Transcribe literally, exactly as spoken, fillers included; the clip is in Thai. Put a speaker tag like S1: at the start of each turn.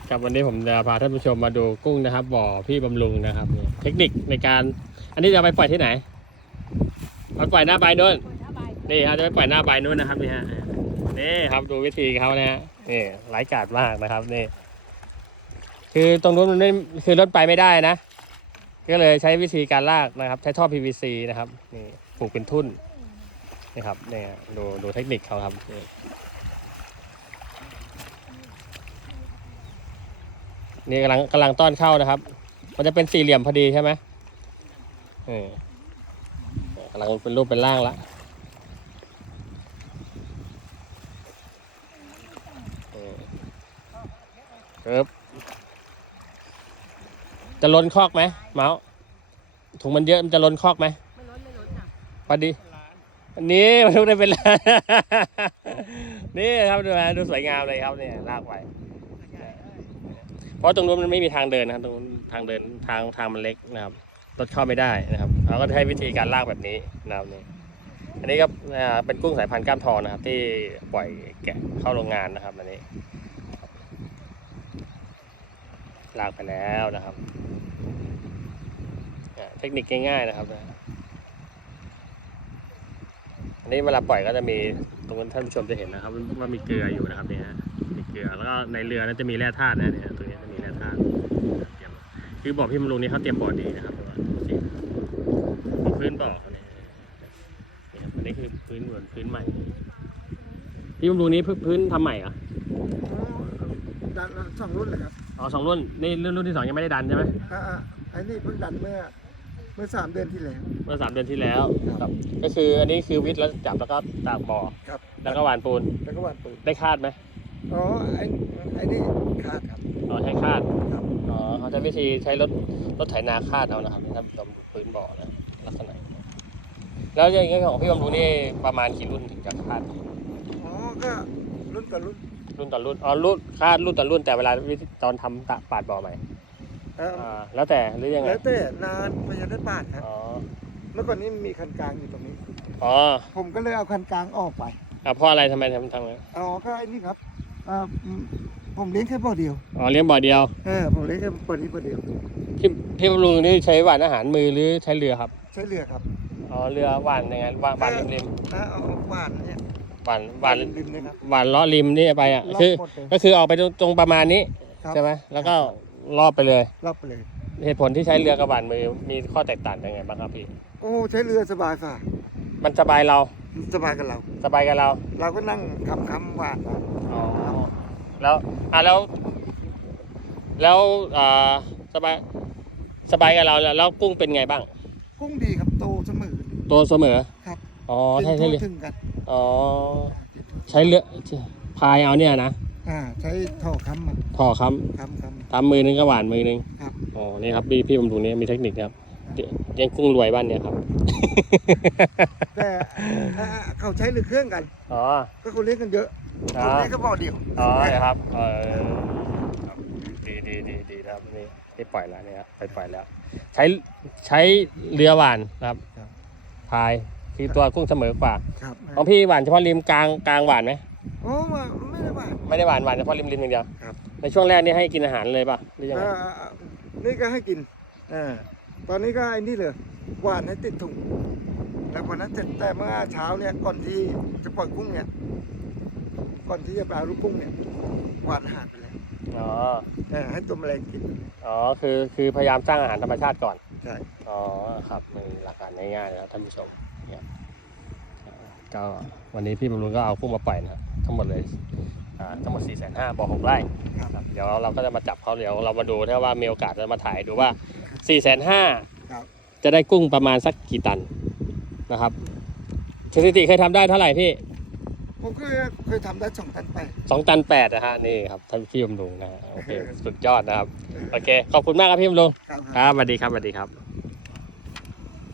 S1: ครับวันนี้ผมจะพาท่านผู้ชมมาดูกุ้งนะครับบ่อพี่บำรุงนะครับนี่เทคนิคในการอันนี้จะไปปล่อยที่ไหนไปปล่อยหน้าใบนู้นนี่ครับจะไปปล่อยหน้าใบนู้นนะครับนี่ฮะนี่ครับดูวิธีเขานะฮะนี่ไร้กาจมากนะครับนี่คือตรงนู้นมันไม่คือรถไปไม่ได้นะก็เลยใช้วิธีการลากนะครับใช้ท่อ พี วี ซี นะครับนี่ผูกเป็นทุ่นนี่ครับนี่ดูดูเทคนิคเขาครับนี่กำลังกำลังต้อนเข้านะครับมันจะเป็นสี่เหลี่ยมพอดีใช่ไหมเออกำลังเป็นรูปเป็นร่างละครับจะล้นคอกไหมเมาส์ถุงมันเยอะมันจะล้นคอกไหมไม่ล้นไม่ล้นค่ะพอดีอันนี้มันทุกได้เป็นล้านนี่ครับดูนะดูสวยงามเลยครับเนี่ยลากไปเพราะตรงนู้นมันไม่มีทางเดินนะครับตรงทางเดินทางทางมันเล็กนะครับรถเข้าไม่ได้นะครับเราก็ใช้วิธีการลากแบบนี้นะครับนี่อันนี้ก็เป็นกุ้งสายพันธุ์ก้ามทองนะครับที่ปล่อยแกะเข้าโรงงานนะครับอันนี้ลากไปแล้วนะครับเทคนิคง่ายๆนะครับอันนี้เวลาปล่อยก็จะมีตรงนั้นท่านผู้ชมจะเห็นนะครับว่ามีเกลืออยู่นะครับนี่ฮะมีเกลือแล้วก็ในเรือนั้นจะมีแร่ธาตุนะเนี่ยตรงนี้จะมีแร่ธาตุคือบ่อพี่บำรุงนี้เขาเตรียมบ่อดีนะครับพื้นบ่อเขาเนี่ยอันนี้คือพื้นเหมือนพื้นใหม่พี่บำรุงนี้พื้นทำใหม่เหรอ
S2: ดันสองรุ่นเลยครับ
S1: อ๋อสองรุ่นนี่รุ่นรุ่นที่สองยังไม่ได้ดันใช่ไหม
S2: อ่าไอ้นี่เพิ่งดันเมื่อเมื่อสามเดือนที่แล้ว
S1: เมื่อสามเดือนที่แล้วครับก็คืออันนี้คือวิทย์แล้วจับแล้วก็ตากบ่อ
S2: ครับ
S1: แล้วก็หว่านปูน
S2: แล้วก็หว่านปูน
S1: ได้คาดไหม
S2: อ๋อไอ้ไอ้นี่คาดครับ
S1: อ๋อใช้คาด
S2: ครับ
S1: อ๋อเขาใช้วิธีใช้รถรถไถนาคาดเอานะครับถ้าตรงพื้นบ่อนะลักษณะแล้วอย่างเงี้ยของพี่บำรุงนี่ประมาณกี่รุ่นถึงจะคาด
S2: อ๋อก็รุ่นต่อรุ่น
S1: รุ่นต่อรุ่นอ๋อรุ่นคาดรุ่นต่อรุ่นแต่เวลาตอนทำตะปาดบ่อใหม่อ่าแล้วแต่หรือยังไง
S2: แล้วแต่นานพยาได้ปาดครับ
S1: อ๋อ
S2: เมื่อก่อนนี้มีคันกลางอยู่ตรงนี้
S1: อ๋อ
S2: ผมก็เลยเอาคันกลางออกไป
S1: อ่าเพราะอะไรทำไมทำทำไง
S2: อ๋อก็ไอ้นี่ครับอ่าผมเลี้ยงแค่บ่อเดียว
S1: อ๋อเลี้ยงบ่อเดียว
S2: เออผมเลี้ยงแค่บ่อนี้บ่อเดียว
S1: พี่พี่บำรุงนี่ใช้หว่านอาหารมือหรือใช้เรือครับ
S2: ใช้เรือครับ
S1: อ๋อเรือหว่านยังไงหว่านริมริม
S2: อ่าเอาหว่านเนี่ย
S1: หว่านหว่าน
S2: ริมนะครับ
S1: หว่านล้อริมนี่ไปอ่ะคือก็คือออกไปตรงประมาณนี้ใช่ไหมแล้วก็รอบไปเลย
S2: รอบไปเลย
S1: เหตุผลที่ใช้เรือกับหว่านมือมีข้อแตกต่างยังไงบ้างครับพี่
S2: โอ้ใช้เรือสบายฝ่า
S1: มันสบายเรา
S2: สบายกับเรา
S1: สบายกับเรา
S2: เราก็นั่งคำคำหว่าน
S1: อ๋อแล้วอ่ะแล้วแล้วอ่าสบายสบายกับเราแล้วแล้วกุ้งเป็นไงบ้าง
S2: กุ้งดีครับโตเสมอ
S1: โตเสมอ
S2: ครับ
S1: อ๋อใช่ใช่เลย
S2: ถึงกัน
S1: อ๋อใช้เรือพายเอาเนี่ยนะ
S2: อ่าใช้ท่อค้ำมัน
S1: ท่อค้ำ
S2: ค้ำค้ำ
S1: ทำมือนึงก็หวานมือนึง
S2: ครับ
S1: อ๋อนี่ครับพี่พี่บำรุงนี้มีเทคนิคครับเลี้ยงกุ้งรวยบ้านเนี่ยครับ
S2: แต่เขาใช้เรือเครื่องกัน
S1: อ๋อ
S2: ก็คนเลี้ยงกันเยอะคนเลี้ยงก็บ่อเดียว
S1: อ๋อครับเออดีดีดีดีครับนี่ที่ปล่อยแล้วเนี่ยครับไปปล่อยแล้วใช้ใช้เรือหวานครับพายคือตัวกุ้งเสมอกว่าของพี่หวานเฉพาะริมกลางกลางหวานไหม
S2: โอ้ไม่ได้หวาน
S1: ไม่ได้หวานหวานเฉพาะริมริมอย่างเดียวในช่วงแรกนี่ให้กินอาหารเลยป่ะหรือยังไง
S2: นี่ก็ให้กินอ่าตอนนี้ก็ไอ้นี่เลยหวานให้ติดถุงแล้ววันนั้นเสร็จแต่เมื่อเช้าเนี่ยก่อนที่จะปล่อยกุ้งเนี่ยก่อนที่จะปล่อยลูกกุ้งเนี่ยหวานอาหารไปแล้ว
S1: อ๋อ
S2: ให้ตัวแมลงกิน
S1: อ๋อคือคือพยายามสร้างอาหารธรรมชาติก่อน
S2: ใช่
S1: อ๋อครับมันหลักการง่ายๆนะครับท่านผู้ชมเนี่ยก็วันนี้พี่บำรุงก็เอากุ้งมาปล่อยนะครับทั้งหมดเลยอ่าทั้งหมดสี่แสนห้าบ่อหกไร่ครับเดี๋ยวเราก็จะมาจับเขาเดี๋ยวเรามาดูถ้าว่ามีโอกาสจะมาถ่ายดูว่าสี่แสนห้าจะได้กุ้งประมาณสักกี่ตันนะครับสถิติเคยทำได้เท่าไหร่พี่
S2: ผมเคยเคยทำได้สองตันแปด
S1: สองตันแปดนะฮะนี่ครับท่านพี่บำรุงนะฮะโอเคสุดยอดนะครับโอเคขอบคุณมากครับพี่บำรุงครับสวัสดีครับสวัสดีครับ